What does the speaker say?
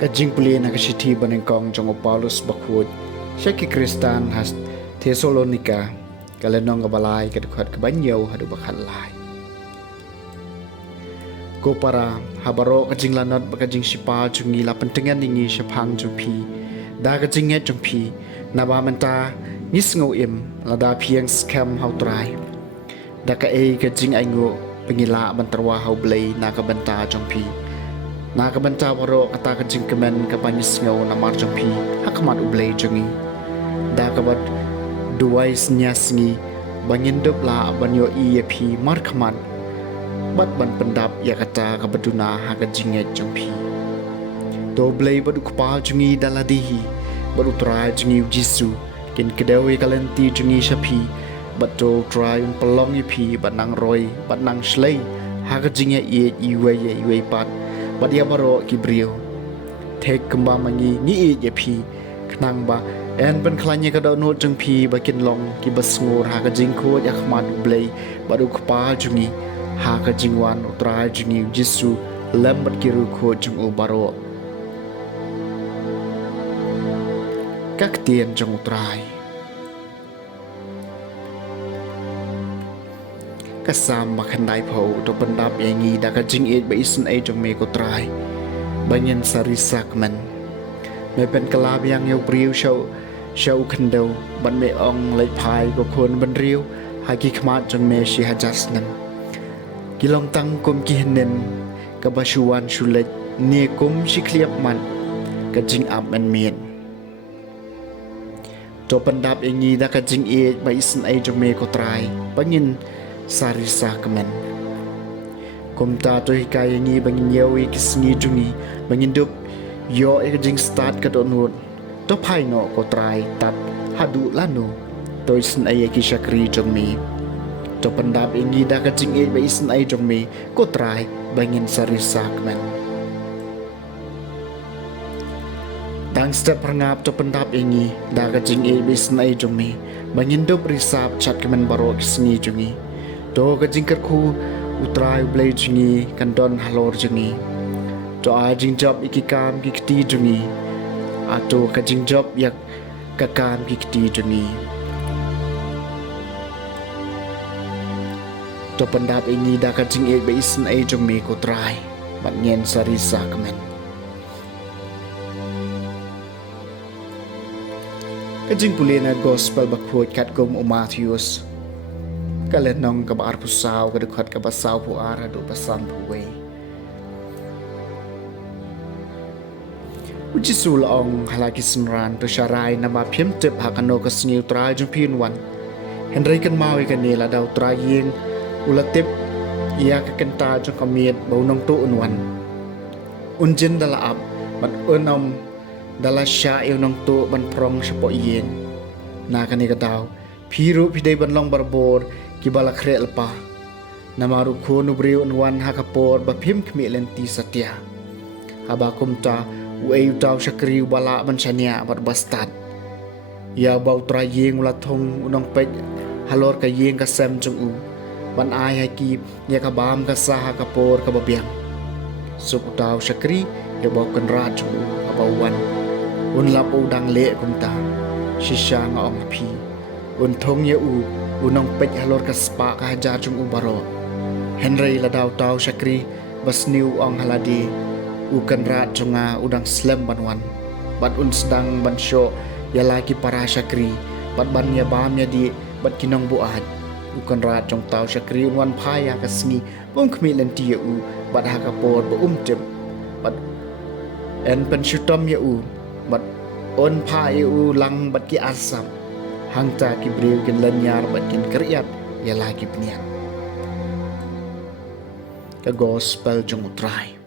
Kajing puli na kasiti banengkong jong Paulus bakhud syaki Kristan has Thessalonika kalenong kabalay kadukhat kabanyaw hadu bakhalay ko para habaro kajing lanot bakajing sipa jungi la pentengan ningi syapang jumpi da kajing nget jumpi nabamenta nisngo im lada piang scam hau trai da ka kajing aingo pengila bantarwa hau blai na ka banta jumpi Nakabanta waro kata kajing kemen kapanyis ngaw na marjampi hakamat ublay jungi. Dakabat duway snyasngi bangindop la banyo iyapi markamat bat ban pendap ya kata kabaduna hakajinget jampi. Doblay badu kupal jungi daladihi badu try jungi ujisu kin kedawi kalenti jungi syapi bat do try pelong ipi bat nang roy bat nang shlay hakajinget iway pat Badia baro kibrio tek kemba mangi ni jepi kenang ba en ben klanya ka no jeng pi bakin long ki basngur ha ka jing ko yakmat blay baru kpa jungi ha ka jingwan utra jungi jisu lambat kiru ko jung baro kak tien jung utrai kasam makandai pau to pendap yangi da ka jing ba isen jong me ko trai banyan sari sakman me pen kalab yang yo priu show kando ban me ong lai phai ko khon ban riu ha ki khmat jong me shi hajasnan kilong tang kum ki henen ka basuan shulet ne kum shi kliap man ka jing am man mien to pendap yangi da ka jing ba isen jong me ko trai banyin sarisa kemen kumta to hikaya ni bangin yawi kisngi jungi bangin dup yo jing start ka donut to pai no ko try tat hadu lanu to isin ay kisakri jongmi to pendap ingi da ka jing ba isin ay jongmi ko try bangin sarisa kemen dang step perngap to pendap ingi da ka jing ba isin ay jongmi bangin dup risap chat kemen baro kisngi jungi to kajingkat ku utrai blai jungi kandon halor jungi to ajing job ikikam kikti jungi ato kajing job yak kakam kikti jungi to pendap ini da kajing ba isen jumi ko trai bat nyen sarisa kemen kajing pulina gospel bakhot kat gom Matthews kalian nong kabar pusau kedekhat kabasau pu ara do pasan puwe uji sulong halaki senran to syarai nama phim tep hakano ka sniu trai jumpin wan henry kan mawi kan nila daw traying ulatip ia ka kenta jo kamiet bau nong tu unwan unjin dala ab bat unom dala sya eu nong tu ban prong sapo yen na kani ka daw phiru phidei ban long barbor kibala kre alpa namaru khonu breu unwan hakapor ba phim khmi lenti satya abakum ta uei taw shakri bala ban chania bat bastat ya bau tra yeng ula thong unong pej halor ka yeng ka sem chung u ban ai haki ya ka bam ka sa hakapor ka babiang suk taw shakri ya bau kan ra chung u abawan un lap udang le kumta shisha nga ong phi un thong ye u unong pej halor ka spa ka hajar chung ubaro henry ladaw taw shakri basniu ong haladi ukan rat chunga udang slam banwan bat un sedang ban syo ya lagi para shakri bat ban ya bam ya di bat kinong buat bukan rat jong tau syakri wan phaya ka sngi pum khmi len ti u bad ha ka por ba tem bad en pen shutam ya u bad on pha ya u lang bad ki asam hang ta ki brew kin len yar bad kin kriat ya lagi pnian ka gospel jong utrai